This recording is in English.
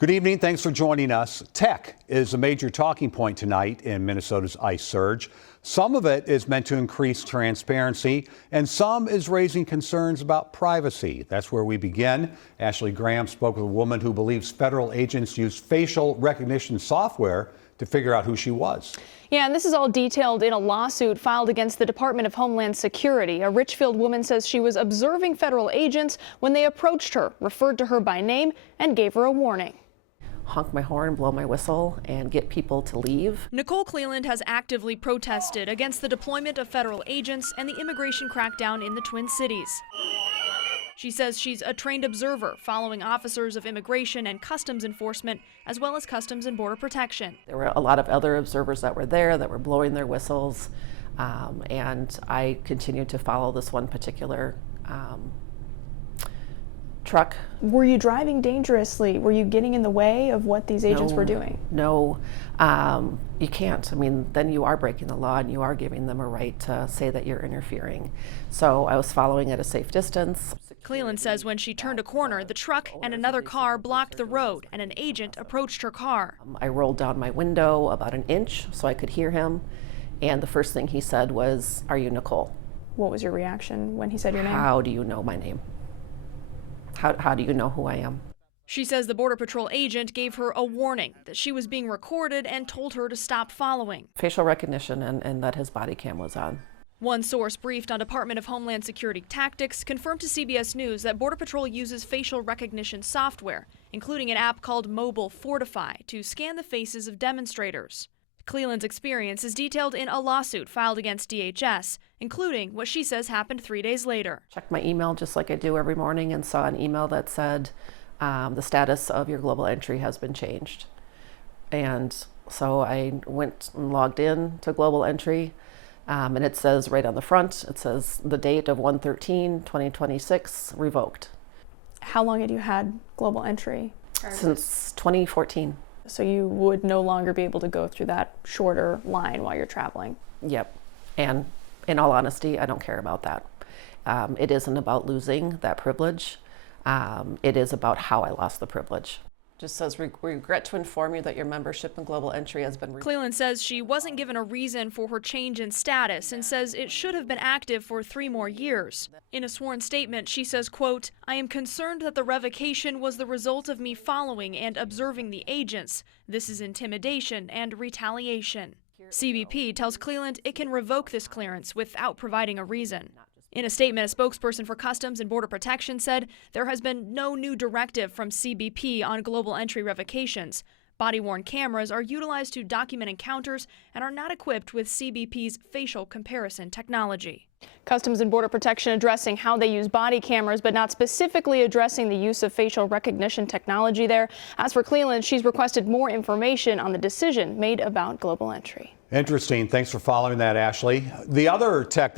Good evening. Thanks for joining us. Tech is a major talking point tonight in Minnesota's ICE surge. Some of it is meant to increase transparency, and some is raising concerns about privacy. That's where we begin. Ashley Graham spoke with a woman who believes federal agents use facial recognition software to figure out who she was. Yeah, and this is all detailed in a lawsuit filed against the Department of Homeland Security. A Richfield woman says she was observing federal agents when they approached her, referred to her by name, and gave her a warning. Honk my horn, blow my whistle, and get people to leave. Nicole Cleland has actively protested against the deployment of federal agents and the immigration crackdown in the Twin Cities. She says she's a trained observer following officers of immigration and customs enforcement, as well as Customs and Border Protection. There were a lot of other observers that were there that were blowing their whistles, and I continued to follow this one particular truck. Were you driving dangerously? Were you getting in the way of what these agents were doing? No, you can't. I mean, then you are breaking the law and you are giving them a right to say that you're interfering. So I was following at a safe distance. Cleland says when she turned a corner, the truck and another car blocked the road and an agent approached her car. I rolled down my window about an inch so I could hear him, and the first thing he said was, "Are you Nicole?" What was your reaction when he said your name? How do you know my name? How do you know who I am? She says the Border Patrol agent gave her a warning that she was being recorded and told her to stop following. Facial recognition and that his body cam was on. One source briefed on Department of Homeland Security tactics confirmed to CBS News that Border Patrol uses facial recognition software, including an app called Mobile Fortify, to scan the faces of demonstrators. Cleland's experience is detailed in a lawsuit filed against DHS, including what she says happened 3 days later. Checked my email just like I do every morning and saw an email that said the status of your global entry has been changed. And so I went and logged in to global entry, and it says right on the front, it says the date of 1/13/2026 revoked. How long had you had global entry? Since 2014. So you would no longer be able to go through that shorter line while you're traveling? Yep. And in all honesty, I don't care about that. It isn't about losing that privilege. It is about how I lost the privilege. Just says, we regret to inform you that your membership in global entry has been... Cleland says she wasn't given a reason for her change in status and says it should have been active for 3 more years. In a sworn statement, she says, quote, "I am concerned that the revocation was the result of me following and observing the agents. This is intimidation and retaliation." CBP tells Cleland it can revoke this clearance without providing a reason. In a statement, a spokesperson for Customs and Border Protection said there has been no new directive from CBP on global entry revocations. Body-worn cameras are utilized to document encounters and are not equipped with CBP's facial comparison technology. Customs and Border Protection addressing how they use body cameras, but not specifically addressing the use of facial recognition technology there. As for Cleland, she's requested more information on the decision made about global entry. Interesting. Thanks for following that, Ashley. The other tech